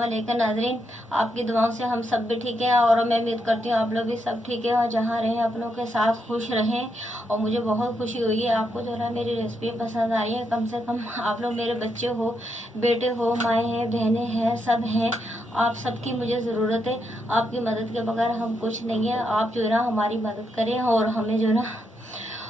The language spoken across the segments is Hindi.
वालेकुम नाज़रीन, आपकी दुआओं से हम सब भी ठीक हैं और मैं उम्मीद करती हूँ आप लोग भी सब ठीक है और जहाँ रहें अपनों के साथ खुश रहें। और मुझे बहुत खुशी हुई है आपको जो है मेरी रेसिपी पसंद आई है। कम से कम आप लोग मेरे बच्चे हो, बेटे हो, माएँ हैं, बहनें हैं, सब हैं। आप सबकी मुझे ज़रूरत है। आपकी मदद के बगैर हम कुछ नहीं है। आप जो है ना हमारी मदद करें और हमें जो है ना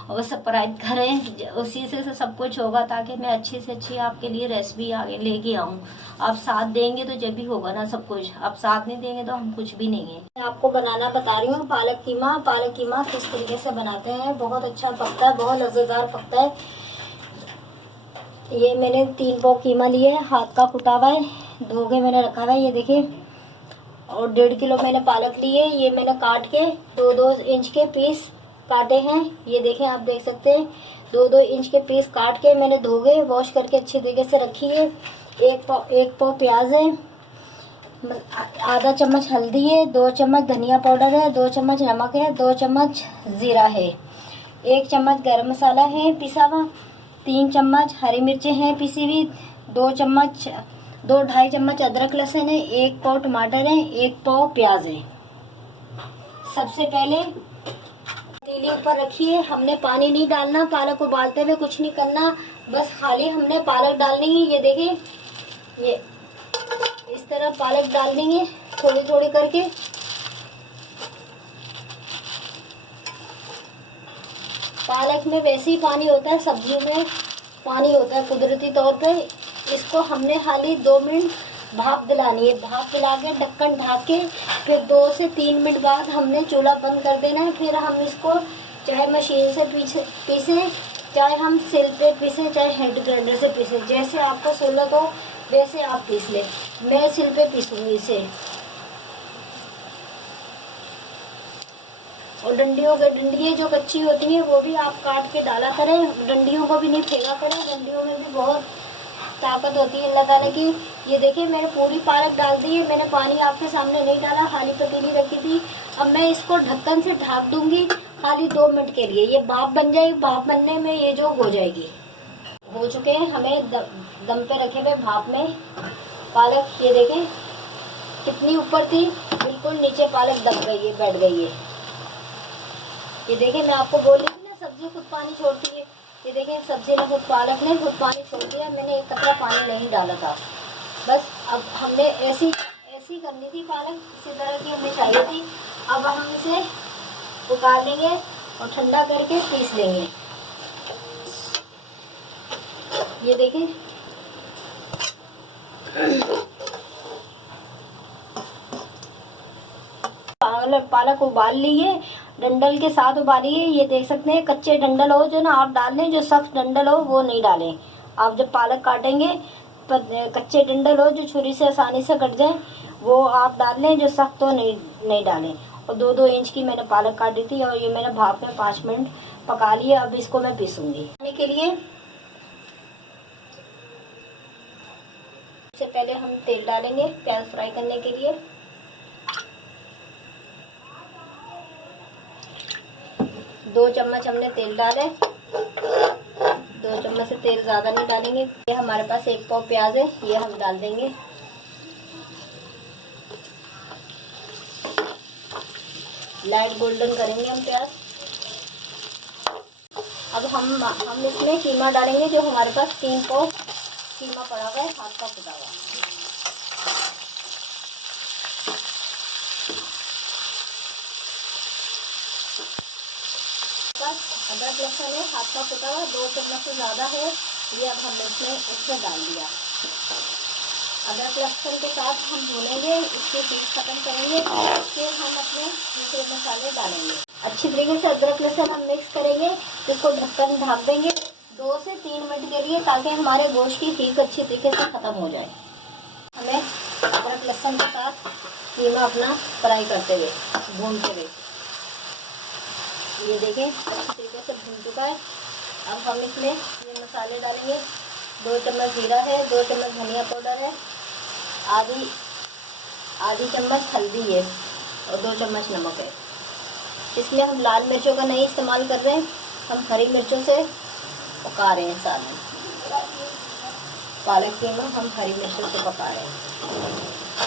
वो सब्सक्राइब करें, उसी से सब कुछ होगा ताकि मैं अच्छी से अच्छी आपके लिए रेसिपी आगे लेके आऊँ। आप साथ देंगे तो जब भी होगा ना सब कुछ, आप साथ नहीं देंगे तो हम कुछ भी नहीं है। मैं आपको बनाना बता रही हूँ पालक कीमा। पालक कीमा किस तरीके से बनाते हैं, बहुत अच्छा पकता है, बहुत लज्जेदार पकता है। ये मैंने 3 पाव कीमा लिए है, हाथ का कुटा हुआ है, धो के मैंने रखा हुआ है, ये देखिए। और 1.5 किलो मैंने पालक लिए, ये मैंने काट के 2-2 इंच के पीस काटे हैं। ये देखें, आप देख सकते हैं 2-2 इंच के पीस काट के मैंने धो के वॉश करके अच्छी तरीके से रखी है। 1 पाव प्याज है, आधा चम्मच हल्दी है, 2 चम्मच धनिया पाउडर है, 2 चम्मच नमक है, 2 चम्मच ज़ीरा है, 1 चम्मच गरम मसाला है पिसा हुआ, 3 चम्मच हरी मिर्चें हैं पिसी हुई, 2-2.5 चम्मच अदरक लहसुन है, 1 पाव टमाटर है, 1 पाव प्याज है। सबसे पहले पतीली ऊपर रखिए, हमने पानी नहीं डालना, पालक उबालते हुए कुछ नहीं करना, बस खाली हमने पालक डालनी है। ये देखिए, ये इस तरह पालक डाल देंगे थोड़ी थोड़ी करके। पालक में वैसे ही पानी होता है, सब्जियों में पानी होता है कुदरती तौर पे। इसको हमने खाली 2 मिनट भाप दिलानी है। भाप दिला के ढक्कन ढाक के फिर 2 से 3 मिनट बाद हमने चूल्हा बंद कर देना है। फिर हम इसको चाहे मशीन से पीसें, चाहे हम सिल पे पीसें, चाहे हैंड ग्राइंडर से पीसें, जैसे आपको सहूलत हो वैसे आप पीस लें। मैं सिल पे पीसूँगी इसे। और डंडियाँ जो कच्ची होती हैं वो भी आप काट के डाला करें, डंडियों को भी नहीं फेंका करें, डंडियों में भी बहुत ताकत होती है अल्लाह ताला की। ये देखिए, मैंने पूरी पालक डाल दी है, मैंने पानी आपके सामने नहीं डाला, खाली पतीली रखी थी। अब मैं इसको ढक्कन से ढक दूंगी खाली 2 मिनट के लिए। ये भाप बन जाएगी, भाप बनने में ये जो हो जाएगी। हो चुके हैं, हमें दम पे रखे हुए भाप में पालक, ये देखें कितनी ऊपर थी, बिल्कुल नीचे पालक दब गई है, बैठ गई है। ये देखें, मैं आपको बोल रही थी ना सब्जी खुद पानी छोड़ती है। ये देखें, सब्जी ने खुद, पालक ने खुद पानी छोड़ दिया, मैंने एक कतरा पानी नहीं डाला था। बस अब हमने ऐसी करनी थी पालक, इसी तरह की हमें चाहिए थी। अब हम इसे उतार लेंगे और ठंडा करके पीस लेंगे। ये देखें, पालक उबाल लिए, डंडल के साथ उबालिए। ये देख सकते हैं, कच्चे डंडल हो जो ना आप डाल लें, जो सख्त डंडल हो वो नहीं डालें। आप जब पालक काटेंगे कच्चे डंडल हो जो छुरी से आसानी से कट जाए वो आप डाल लें, जो सख्त हो नहीं डालें। और 2-2 इंच की मैंने पालक काटी थी और ये मैंने भाप में 5 मिनट पका लिया। अब इसको मैं पीसूँगी। के लिए इससे पहले हम तेल डालेंगे प्याज फ्राई करने के लिए। 2 चम्मच हमने तेल डाले, 2 चम्मच से तेल ज़्यादा नहीं डालेंगे। ये हमारे पास 1 पाव प्याज है, ये हम डाल देंगे। लाइट गोल्डन करेंगे हम प्याज। अब हम इसमें कीमा डालेंगे, जो हमारे पास 3 पाव कीमा पड़ा हुआ है, हाथ का कुटा हुआ। अदरक लहसुन है, हाथ का कुटा हुआ, 2 चम्मच से ज़्यादा है, ये अब हम इसमें डाल दिया। अदरक लहसुन के साथ हम भूनेंगे, इसके पीस खत्म करेंगे, फिर हम अपने दूसरे मसाले डालेंगे। अच्छी तरीके से अदरक लहसुन हम मिक्स करेंगे, इसको ढक्कन ढक देंगे 2 से 3 मिनट के लिए, ताकि हमारे गोश्त की हीट अच्छी तरीके से ख़त्म हो जाए। हमें अदरक लहसुन के साथ कीमा अपना फ्राई करते हुए, भूनते हुए, ये देखें अच्छी तरीके से भून चुका है। अब हम इसमें ये मसाले डालेंगे। 2 चम्मच जीरा है, 2 चम्मच धनिया पाउडर है, आधी चम्मच हल्दी है और 2 चम्मच नमक है। इसमें हम लाल मिर्चों का नहीं इस्तेमाल कर रहे हैं, हम हरी मिर्चों से पका रहे हैं। साथ में पालक कीमा हम हरी मिर्चों से पका रहे हैं।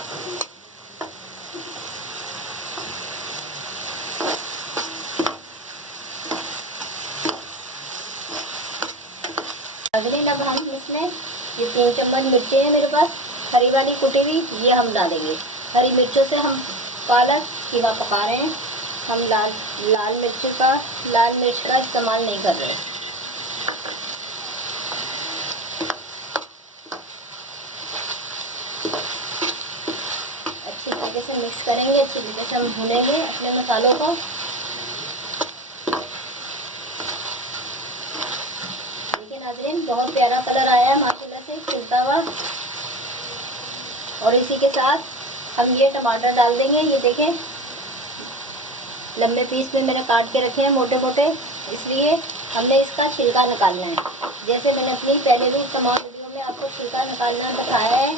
नाज़रीन अब हम इसमें ये 3 चम्मच मिर्ची है मेरे पास, हरी वाली कुटी हुई, ये हम डालेंगे। हरी मिर्चों से हम पालक कीमा पका रहे हैं। हम लाल मिर्च का इस्तेमाल नहीं कर रहे। अच्छी तरीके से मिक्स करेंगे, अच्छी तरीके से हम भूनेंगे अपने मसालों को। नाज़रीन बहुत प्यारा कलर आया है माशाल्लाह से खिलता हुआ। और इसी के साथ हम ये टमाटर डाल देंगे। ये देखें लंबे पीस में मैंने काट के रखे हैं मोटे मोटे, इसलिए हमने इसका छिलका निकालना है। जैसे मैंने अपनी पहले भी तमाम वीडियो में आपको छिलका निकालना बताया है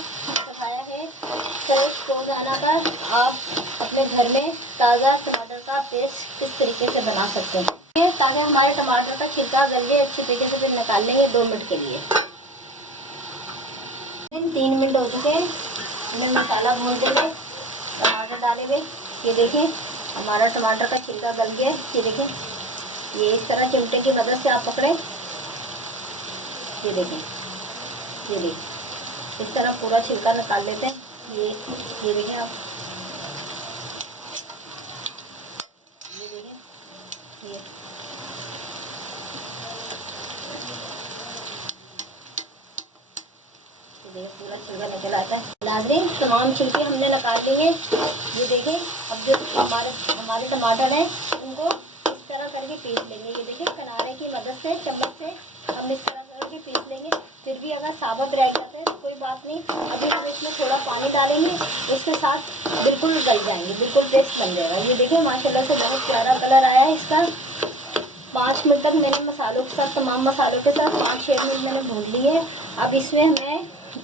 तो रोज़ाना का आप अपने घर में ताज़ा टमाटर का पेस्ट किस तरीके से बना सकते हैं, ताकि हमारे टमाटर का छिलका गल जाए अच्छे तरीके से। फिर निकाल लेंगे 2 मिनट के लिए। 3 मिनट हो चुके हैं, हमें मसाला भून देंगे। टमाटर डाले हुए ये देखें हमारा टमाटर का छिलका गल गया। ये देखें, ये इस तरह चिमटे की मदद से आप पकड़े, ये देखें, ये देखें इस तरह पूरा छिलका निकाल लेते हैं। ये देखें आप, ये देखें, ये पूरा छिलका निकल आता है। नाज़रीन तमाम छिलके हमने निकाल लिए। ये देखें अब जो हमारे टमाटर हैं उनको इस तरह करके पीस लेंगे। ये देखें किनारे की मदद से चम्मच से हम इस तरह करके पीस लेंगे। फिर भी अगर साबुत रह जाते हैं तो कोई बात नहीं, अभी हम इसमें थोड़ा पानी डालेंगे, उसके साथ बिल्कुल गल जाएंगे, बिल्कुल पेस्ट बन जाएगा। ये देखें माशाल्लाह से बहुत प्यारा कलर आया है इसका। 5 मिनट तक मैंने मसालों के साथ, तमाम मसालों के साथ 5-6 मिनट मैंने भून लिए। अब इसमें मैं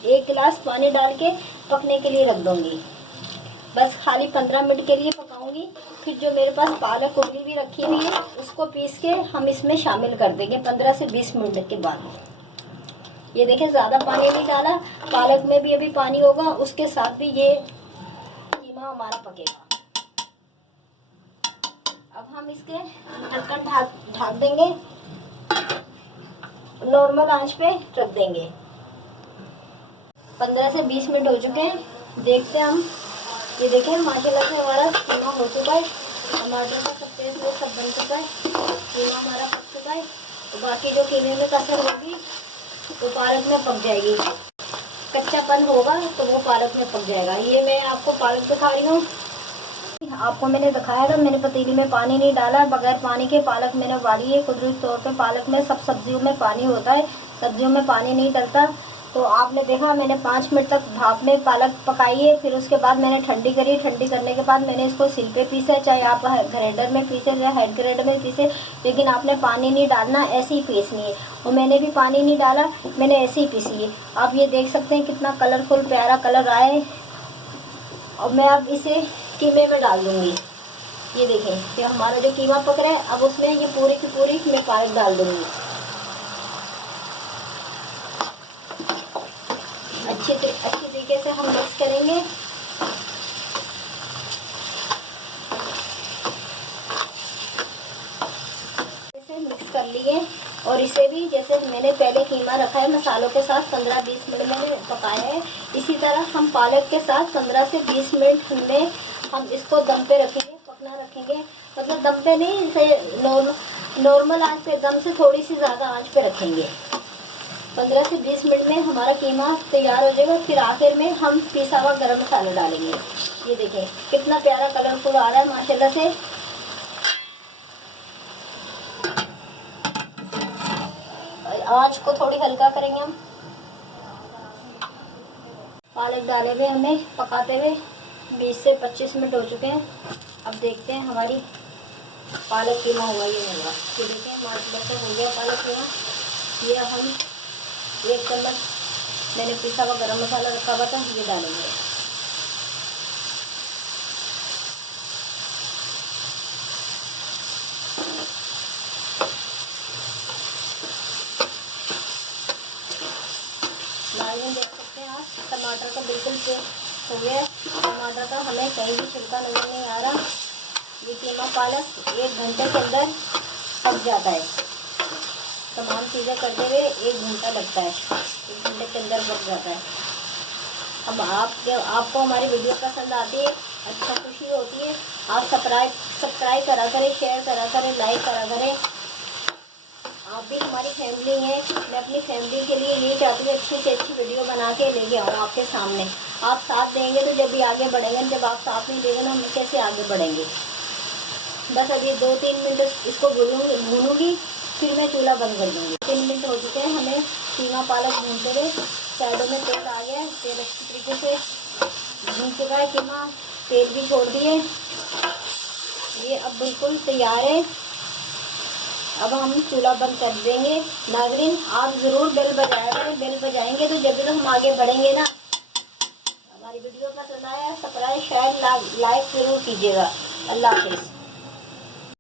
1 गिलास पानी डाल के पकने के लिए रख दूँगी। बस खाली 15 मिनट के लिए पकाऊंगी। फिर जो मेरे पास पालक उबली भी रखी हुई है उसको पीस के हम इसमें शामिल कर देंगे 15 से 20 मिनट के बाद। ये देखें ज़्यादा पानी नहीं डाला, पालक में भी अभी पानी होगा, उसके साथ भी ये कीमा हमारा पकेगा। अब हम इसके ढक्कन ढक देंगे, नॉर्मल आंच पे रख देंगे। 15 से 20 मिनट हो चुके हैं, देखते हैं हम। ये देखें माशाल्लाह से हमारा कीमा हो चुका है, टमाटर का सब पेस्ट वो सब बन चुका है, कीमा हमारा पक चुका है। तो बाकी जो कीमे में कसर होगी तो पालक में पक जाएगी, कच्चापन होगा तो वो पालक में पक जाएगा। ये मैं आपको पालक दिखा रही हूँ, आपको मैंने दिखाया था। मैंने पतीली में पानी नहीं डाला, बगैर पानी के पालक मैंने उबाली है। कुदरती तौर पे पालक में सब सब्जियों में पानी होता है, सब्जियों में पानी नहीं डलता। तो आपने देखा मैंने 5 मिनट तक भाप में पालक पकाई है। फिर उसके बाद मैंने ठंडी करी, ठंडी करने के बाद मैंने इसको सिल पे पीसा, चाहे आप ग्राइंडर में पीसे या हैंड ग्राइंडर में पीसे, लेकिन आपने पानी नहीं डालना, ऐसे ही पीसनी है। और मैंने भी पानी नहीं डाला, मैंने ऐसे ही पीसी है। आप ये देख सकते हैं कितना कलरफुल प्यारा कलर आए। और मैं अब इसे कीमे में डाल दूँगी। ये देखें कि हमारा जो कीमा पक रहा है, अब उसमें ये पूरी की पूरी मैं पालक डाल दूँगी। अच्छी तरीके से हम मिक्स करेंगे। इसे मिक्स कर लिए और इसे भी जैसे मैंने पहले कीमा रखा है मसालों के साथ 15-20 मिनट मैंने पकाया है, इसी तरह हम पालक के साथ 15 से 20 मिनट में हम इसको दम पे रखेंगे, पकना रखेंगे। मतलब दम पे नहीं, इसे नॉर्मल आंच पे, दम से थोड़ी सी ज़्यादा आंच पे रखेंगे। 15 से 20 मिनट में हमारा कीमा तैयार हो जाएगा। फिर आखिर में हम पिसा हुआ गरम मसाला डालेंगे। ये देखें कितना प्यारा कलरफुल आ रहा है माशाल्लाह से। आंच को थोड़ी हल्का करेंगे हम। पालक डाले हुए हमें पकाते हुए 20 से 25 मिनट हो चुके हैं। अब देखते हैं हमारी पालक कीमा हुआ ये नहीं हुआ। ये देखें माशाल्लाह से हो गया पालक कीमा। ये हम 1 चम्मच मैंने पिसा हुआ गरम मसाला रखा हुआ था, ये डालेंगे। नारियल देख सकते हैं आप, टमाटर का बिल्कुल पेस्ट हो गया। टमाटर का हमें कहीं भी छिलका नजर नहीं आ रहा। ये कीमा पालक 1 घंटे के अंदर पक जाता है। तमाम चीज़ें करते हुए 1 घंटा लगता है, 1 घंटे के अंदर पक जाता है। अब आपको हमारी वीडियो पसंद आती है, अच्छा खुशी होती है, आप सब्सक्राइब करा करें, शेयर करा करें, लाइक करा करें। आप भी हमारी फैमिली हैं। मैं अपनी फैमिली के लिए ये चाहती हूँ अच्छी से अच्छी वीडियो बना के लेके आऊँ आपके सामने। आप साथ देंगे तो जब भी आगे बढ़ेंगे, जब आप साथ नहीं देंगे तो हम कैसे आगे बढ़ेंगे। बस अभी 2-3 मिनट इसको भूनूंगी, फिर मैं चूल्हा बंद कर दूँगी। 3 मिनट हो चुके हैं, हमें कीमा पालक भूनते हुए। साइडों में तेल आ गया है, तेल अच्छी तरीके से भून चुका है कीमा, तेल भी छोड़ दिए। ये अब बिल्कुल तैयार है। अब हम चूल्हा बंद कर देंगे। नाज़रीन, आप ज़रूर बेल बजाया करें, बेल बजाएंगे तो जब भी तो हम आगे बढ़ेंगे ना। हमारी वीडियो पसंद आया, सब्सक्राइब शेयर लाइक ज़रूर कीजिएगा। अल्लाह हाफ़िज़।